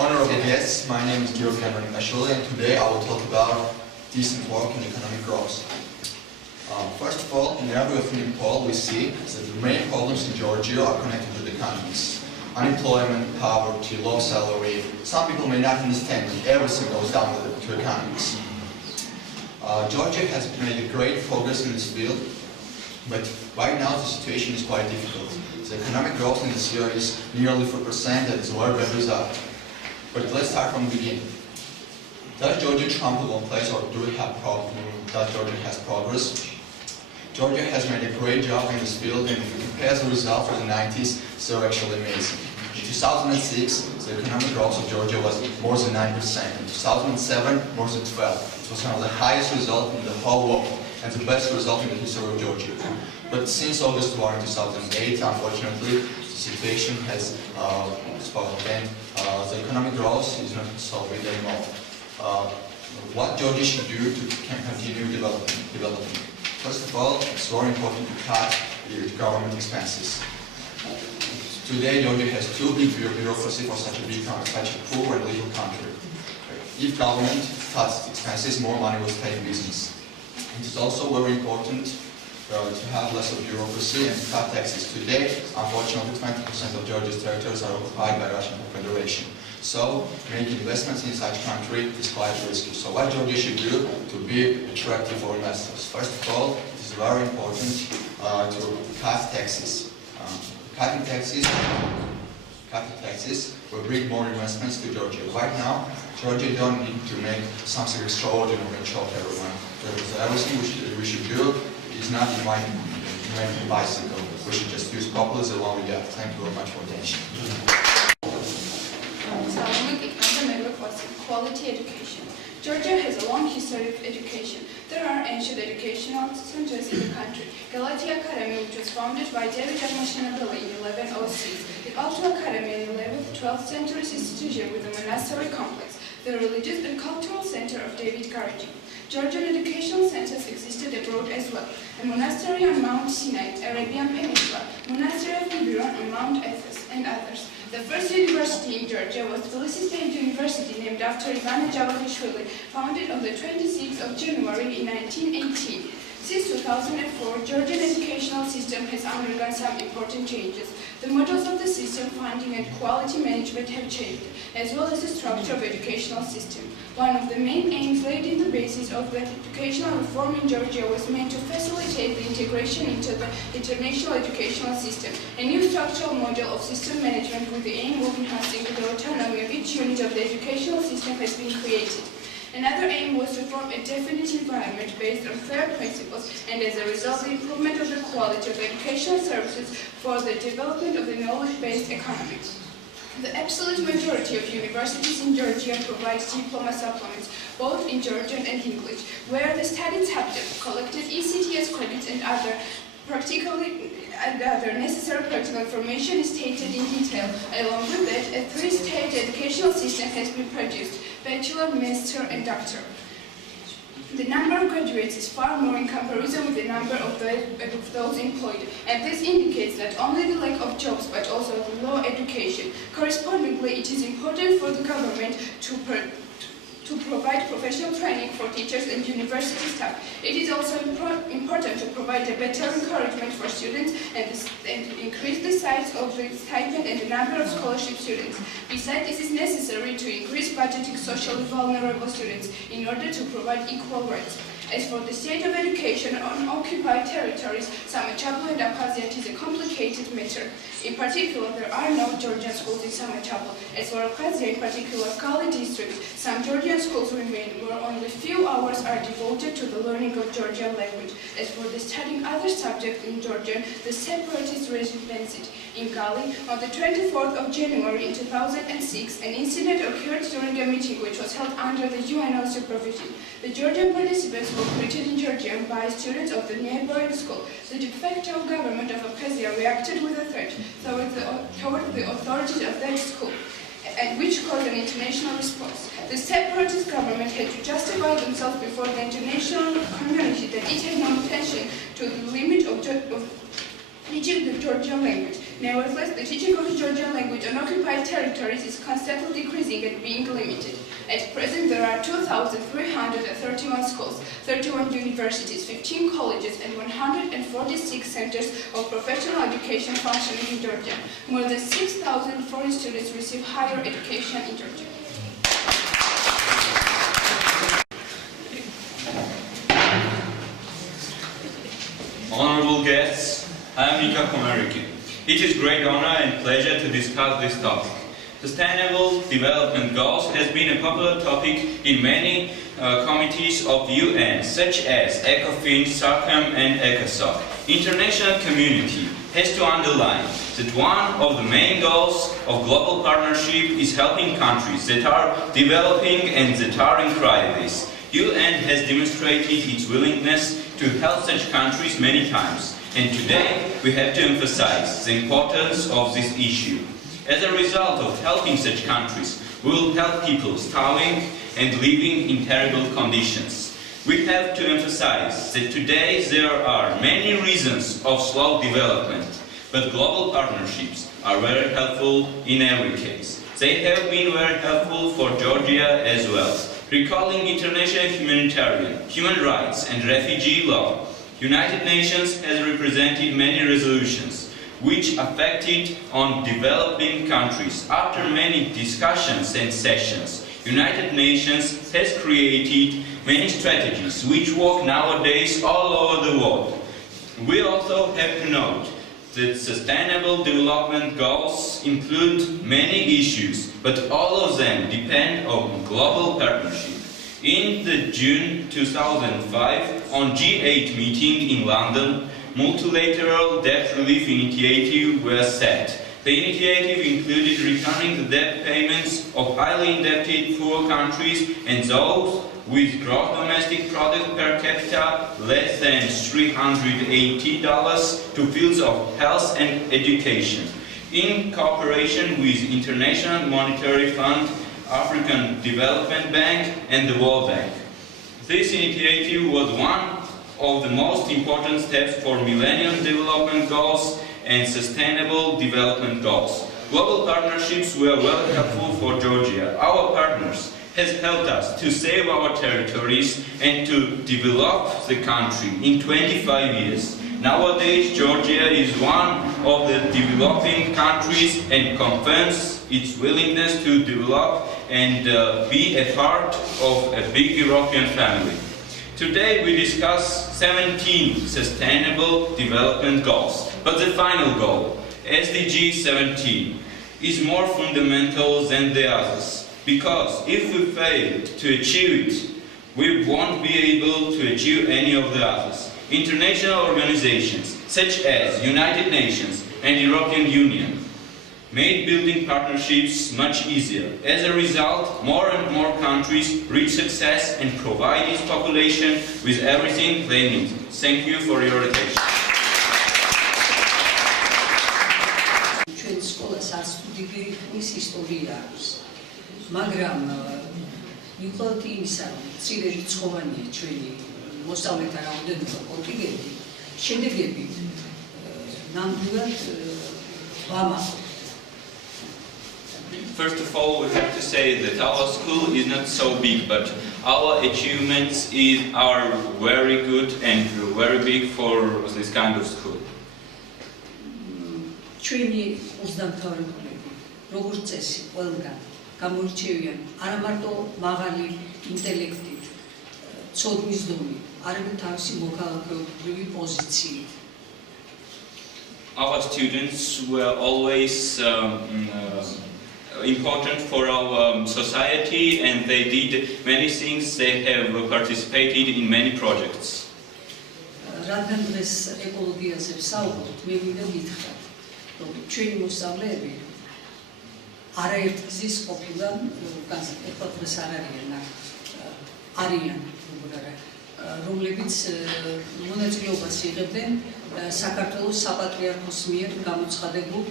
Honorable guests, my name is Georg Ashuli, and today I will talk about decent work and economic growth. First of all, in every opinion poll we see that the main problems in Georgia are connected with economics. Unemployment, poverty, low salary. Some people may not understand that everything goes down to economics. Georgia has made great progress in this field, but right now the situation is quite difficult. The economic growth in this year is nearly 4%, that is where revenues are. But let's start from the beginning. Does Georgia trample on place, or do we have problem? Does Georgia has progress? Georgia has made a great job in this field, and if you compare the results for the 90s, they're actually amazing. In 2006, the economic growth of Georgia was more than 9%. In 2007, more than 12%. It was one of the highest results in the whole world, and the best result in the history of Georgia. But since August war in 2008, unfortunately, the situation has spoiled, and the economic growth is not so big anymore. What Georgia should do to continue developing? First of all, it's very important to cut government expenses. Today, Georgia has too big bureaucracy for such a poor and little country. If government cuts expenses, more money will stay in business. It is also very important to have less of bureaucracy and to cut taxes. Today, unfortunately, 20% of Georgia's territories are occupied by Russian Federation. So, making investments in such country is quite risky. So what Georgia should do to be attractive for investors? First of all, it is very important to cut taxes. Cutting taxes will bring more investments to Georgia. Right now, Georgia don't need to make something extraordinary and shock everyone. Everything we should do is not inventing a bicycle. We should just use populism along with that. Thank you very much for attention. Quality education. Georgia has a long history of education. There are ancient educational centers in the country. Galati Academy, which was founded by David Agmashinabeli in 1106. The Alto Academy in the 11th-12th centuries institution with a monastery complex, the religious and cultural center of David Karadzic. Georgian educational centers existed abroad as well. A monastery on Mount Sinai, Arabian Peninsula, monastery of Nibiron on Mount Ethos, and others. The first university in Georgia was Tbilisi State University, named after Ivan Javatishvili, founded on the 26th of January in 1918. Since 2004, Georgian educational system has undergone some important changes. The models of the system, funding and quality management have changed, as well as the structure of educational system. One of the main aims laid in the basis of the educational reform in Georgia was meant to facilitate the integration into the international educational system. A new structural model of system management with the aim of enhancing the autonomy of each unit of the educational system has been created. Another aim was to form a definite environment based on fair principles, and as a result, the improvement of the quality of educational services for the development of the knowledge-based economy. The absolute majority of universities in Georgia provide diploma supplements, both in Georgian and English, where the studied subject collected ECTS credits and other necessary practical information is stated in detail. Along with it, a three-stage educational system has been produced: bachelor, master, and doctor. The number of graduates is far more in comparison with the number of those employed, and this indicates not only the lack of jobs but also the low education. Correspondingly, it is important for the government to provide professional training for teachers and university staff. It is also important to provide a better encouragement for students and increase the size of the stipend and the number of scholarship students. Besides, this is necessary to increase budgeting socially vulnerable students in order to provide equal rights. As for the state of education on occupied territories, Samochaplo and Abkhazia, it is a complicated matter. In particular, there are no Georgian schools in Samochaplo. As for Abkhazia, in particular, Kali district, some Georgian schools remain where only few hours are devoted to the learning of Georgian language. As for the studying other subjects in Georgian, the separatist regime bans it. In Kali, on the 24th of January in 2006, an incident occurred during a meeting which was held under the UNO supervision. The Georgian participants were greeted in Georgian by students of the neighboring school. The de facto government of Abkhazia reacted with a threat toward the authorities of that school, and which caused an international response. The separatist government had to justify themselves before the international community that it had no intention to the limit of teaching the Georgian language. Nevertheless, the teaching of the Georgian language on occupied their territories is constantly decreasing and being limited. At present, there are 2,331 schools, 31 universities, 15 colleges, and 146 centers of professional education functioning in Georgia. More than 6,000 foreign students receive higher education in Georgia. Honorable guests, I am Nika Komariki. It is great honor and pleasure to discuss this topic. Sustainable Development Goals has been a popular topic in many committees of UN, such as ECOFIN, SACEM, and ECOSOC. International community has to underline that one of the main goals of global partnership is helping countries that are developing and that are in crisis. UN has demonstrated its willingness to help such countries many times, and today we have to emphasize the importance of this issue. As a result of helping such countries, we will help people starving and living in terrible conditions. We have to emphasize that today there are many reasons of slow development, but global partnerships are very helpful in every case. They have been very helpful for Georgia as well. Recalling international humanitarian, human rights and refugee law, United Nations has represented many resolutions which affected on developing countries. After many discussions and sessions, United Nations has created many strategies which work nowadays all over the world. We also have to note that Sustainable Development Goals include many issues, but all of them depend on global partnership. In the June 2005, on G8 meeting in London, multilateral debt relief initiative was set. The initiative included returning the debt payments of highly indebted poor countries and those with gross domestic product per capita less than $380 to fields of health and education. In cooperation with International Monetary Fund, African Development Bank and the World Bank. This initiative was one of the most important steps for Millennium Development Goals and Sustainable Development Goals. Global partnerships were well helpful for Georgia. Our partners has helped us to save our territories and to develop the country in 25 years. Nowadays, Georgia is one of the developing countries and confirms its willingness to develop and be a part of a big European family. Today we discuss 17 Sustainable Development Goals, but the final goal, SDG 17, is more fundamental than the others, because if we fail to achieve it, we won't be able to achieve any of the others. International organizations such as United Nations and European Union made building partnerships much easier. As a result, more and more countries reach success and provide its population with everything they need. Thank you for your attention. ჩვენ სკოლას ასტუდიგი ის ისტორია აქვს. მაგრამ მიუხედავად იმისა, რომ მცირე რიცხოვანია ჩვენი მოსწავლეთა რაოდენობა კონტინგენტი, შედეგები ნამდვილად ვამაყობთ. First of all, we have to say that our school is not so big, but our achievements are very good and very big for this kind of school. ჩვენი მოსდამთავრებულები, როგორც წესი, ყველგან გამოირჩევიან არა მარტო მაღალი ინტელექტით, ცოდნის დონით, არამედ თავისი მოქალაქეობრივი პოზიციით. Our students were always important for our society, and they did many things. They have participated in many projects. რადგან დღეს ეკოლოგიაზე ვსაუბრობთ, მე მინდა გითხრათ, რომ ჩვენი მოსწავლეები არაერთ გზის ყოფილა ეხლა დღეს არ არიან, რომლებიც მონაწილეობას იღებდნენ საქართველოს საპატრიარქოს მიერ გამოცხადებულ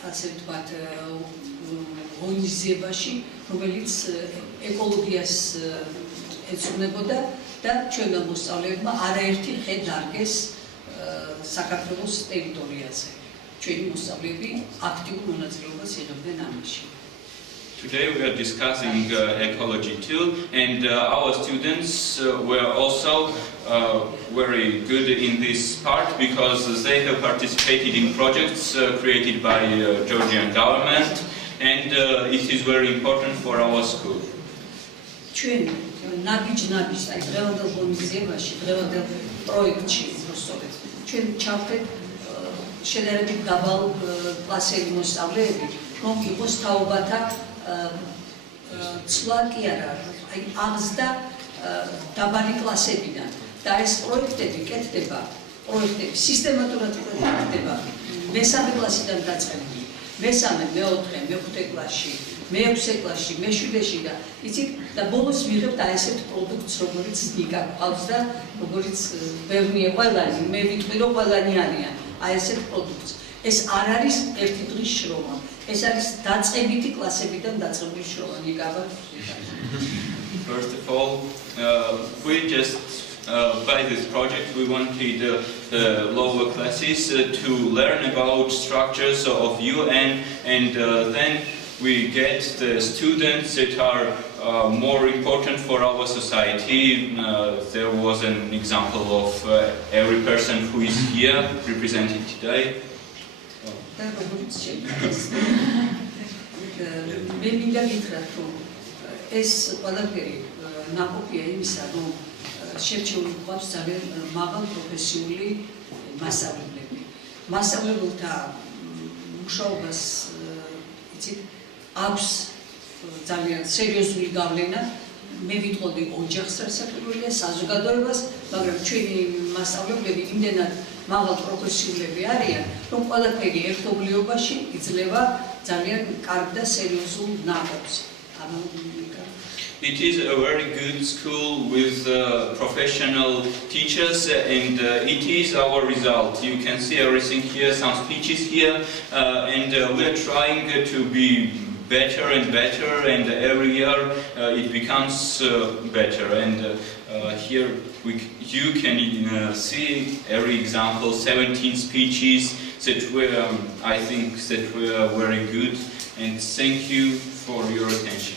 ასე ვთქვათ ღონისძიებაში, რომელიც ეკოლოგიას ეძღვნებოდა და ჩვენმა მოსწავლეებმა არაერთი ხე დარგეს საქართველოს ტერიტორიაზე. ჩვენი მოსწავლეები აქტიურ მონაწილეობას იღებდნენ ამაში. Today we are discussing ecology too, and our students were also very good in this part because they have participated in projects created by Georgian government, and it is very important for our school. ჩვენ ნაბიჯ-ნაბიჯ, აი დღევანდელ ღონისძიებაში, დღევანდელ პროექტში უბრალოდ ჩვენ ჩავხდით შედარებით დაბალ კლასელი მოსწავლეები, რომ იყოს თაობათა ცვლა კი არა, აი აღზრდა დაბალი კლასებიდან და ეს პროექტები კეთდება, პროექტები სისტემატურად კეთდება მესამე კლასიდან დაწყებული, მესამე, მეოთხე, მეხუთე კლასში, მეექვსე კლასში, მეშვიდეში და იცით და ბოლოს მიღებთ აი ესეთ პროდუქტს, როგორც ნიკა ყავს და როგორც ბევრია ყველანი, მე ვიტყვი რომ ყველანი არიან აი ესეთ პროდუქტს. ეს არ არის ერთი დღის შრომა. ეს არის დაწყებითი კლასებიდან დაწყებული შრომა ნიკა. First of all, we just by this project we wanted the lower classes to learn about structures of UN, and then we get the students that are more important for our society. There was an example of every person who is here represented today. მე მინდა გითხრათ, რომ ეს ყველაფერი ნაყოფია იმისა, რომ შერჩეული გვყავს ძალიან მაღალ პროფესიული მასწავლებლები. მასწავლებელთა მუშაობას იცით აქვს ძალიან სერიოზული გავლენა. მე ვიტყოდი ოჯახს სასაკვირველია, საზოგადოებას, მაგრამ ჩვენი მასწავლებლები იმდენად მაღალ პროფესიულები არიან, რომ ყველაფერი ერთობლიობაში იძლევა ძალიან კარგ და სერიოზულ ნაყოფს. It is a very good school with professional teachers, and it is our result. You can see everything here, some speeches here, and we are trying to be better and better, and every year it becomes better. And here you can see every example, 17 speeches that were, I think, that were very good, and thank you for your attention.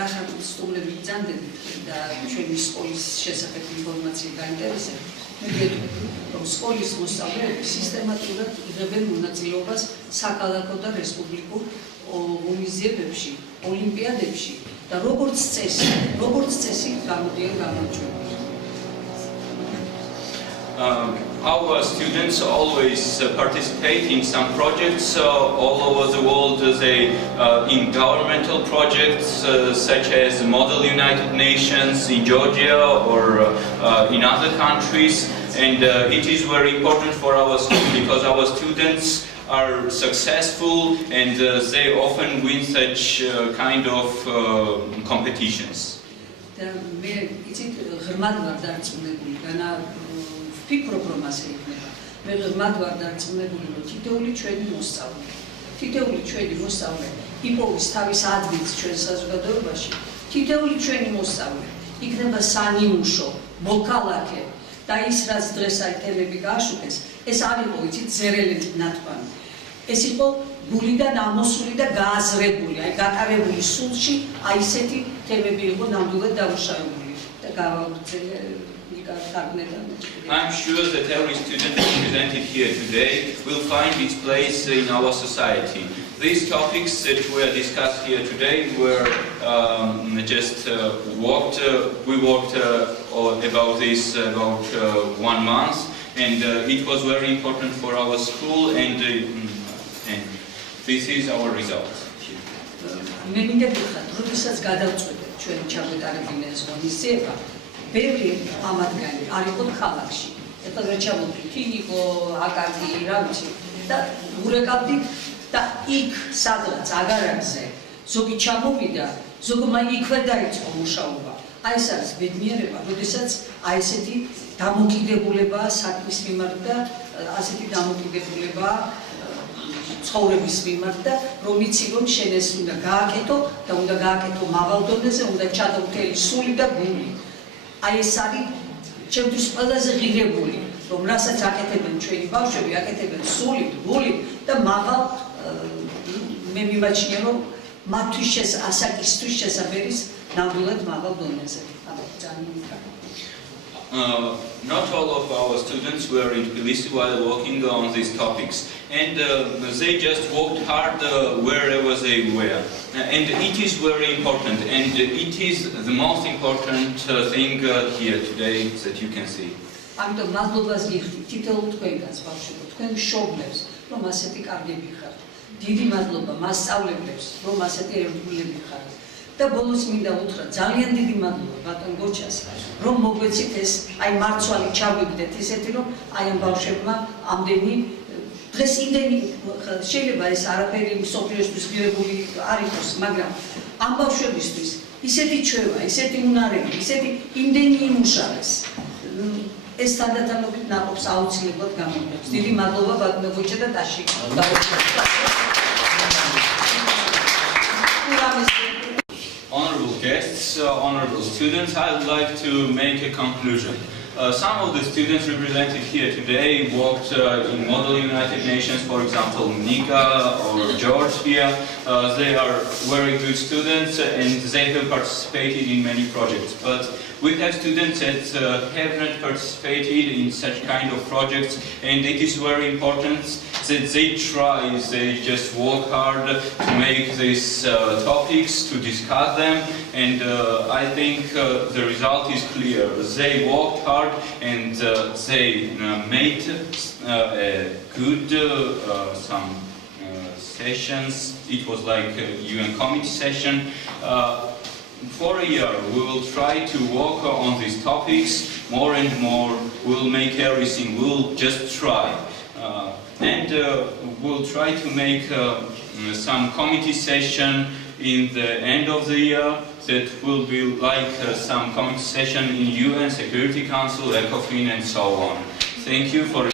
რახან სტუმრები ბრძანდებით და ჩვენი სკოლის შესახებ ინფორმაცია გაინტერესებთ, მე ვიტყვი, რომ სკოლის მოსწავლეები სისტემატურად იღებენ მონაწილეობას საქალაქო და რესპუბლიკურ ღონისძიებებში, ოლიმპიადებში და როგორც წესი გამოდიან გამარჯვებული. Our students always participate in some projects all over the world. They in governmental projects such as Model United Nations in Georgia or in other countries, and it is very important for our school because our students are successful and they often win such kind of competitions. ვფიქრობ, რომ ასე იქნება. მე ღრმად ვარ დარწმუნებული, რომ თითოეული ჩვენი მოსწავლე იპოვის თავის ადგილს ჩვენ საზოგადოებაში. თითოეული ჩვენი მოსწავლე იქნება სანიმუშო, მოქალაქე და ის რაც დღეს აი თემები გააშუქეს, ეს არ იყო იცით ზერელეთი ნათქვამი. ეს იყო გულიდან ამოსული და გააზრებული, აი გატარებული სულში, აი ესეთი თემები იყო ნამდვილად დამუშავებული და გავაურძელე. I'm sure that every student represented here today will find its place in our society. These topics that were discussed here today were we walked about this about 1 month, and it was very important for our school, and this is our result. მე მინდა გითხრათ, როდესაც გადავწყვეტეთ ჩვენ ჩავეტარებინა ეს ღონისძიება, ბევრი ამათგანი არ იყო ქალაქში. ეხლა ვერ ჩამოვიდით თინიკო, აკაკი, რა ვიცი და ურეკავდით და იქ სადღაც აგარაკზე ზოგი ჩამოვიდა, ზოგმა იქვე დაიწყო მუშაობა. აი ეს არის ბედნიერება, როდესაც აი ესეთი დამოკიდებულებაა საქმის მიმართ და ასეთი დამოკიდებულებაა ცხოვრების მიმართ და რომ იცი რომ შენ ეს უნდა გააკეთო და უნდა გააკეთო მაღალ დონეზე, უნდა ჩადო მთელი სული და გული. აი ეს არის ჩემთვის ყველაზე ღირებული რომ რასაც აკეთებენ ჩვენი ბავშვები, აკეთებენ სულით, გულით და მაღალ მე მიმაჩნია რომ მათთვის ასაკისთვის შესაბერის ნამდვილად მაღალ დონეზე. Not all of our students were in Tbilisi while working on these topics, and they just worked hard wherever they were. And it is very important, and it is the most important thing here today that you can see. ამიტომ მადლობას გიხდით თითოეულ თქვენგანს ბავშვებო, თქვენ მშობლებს, რომ ასეთი კარგები ხართ. დიდი მადლობა მასწავლებლებს, რომ ასეთი ერთგულები ხართ. და ბოლოს მინდა უთხრა ძალიან დიდი მადლობა ბატონ გოჩას, რომ მოგვეცით ეს აი მარცვალი ჩავიგდეთ ისეთი რომ აი ამ ბავშვებმა ამდენი დღეს იმდენი შეიძლება ეს არაფერი მსოფლიოსთვის ღირებული არ იყოს, მაგრამ ამ ბავშვებისთვის ისეთი ჩვევა, ისეთი უნარები, ისეთი იმდენი იმუშავეს. ეს თანდათანობით ნაყოფს აუცილებლად გამოგვიყვებს. დიდი მადლობა ბატონ გოჩა და ტაში. Honorable guests, honorable students, I would like to make a conclusion. Some of the students represented here today worked in Model United Nations, for example, Nika or George here. They are very good students and they have participated in many projects. But we have students that have not participated in such kind of projects, and it is very important that they try, they just work hard to make these topics, to discuss them, and I think the result is clear. They worked hard and they made good some sessions. It was like a UN committee session. For a year we will try to work on these topics more and more. We'll make everything, we'll just try. And we'll try to make some committee session in the end of the year that will be like some committee session in UN Security Council, ECOFIN and so on. Thank you for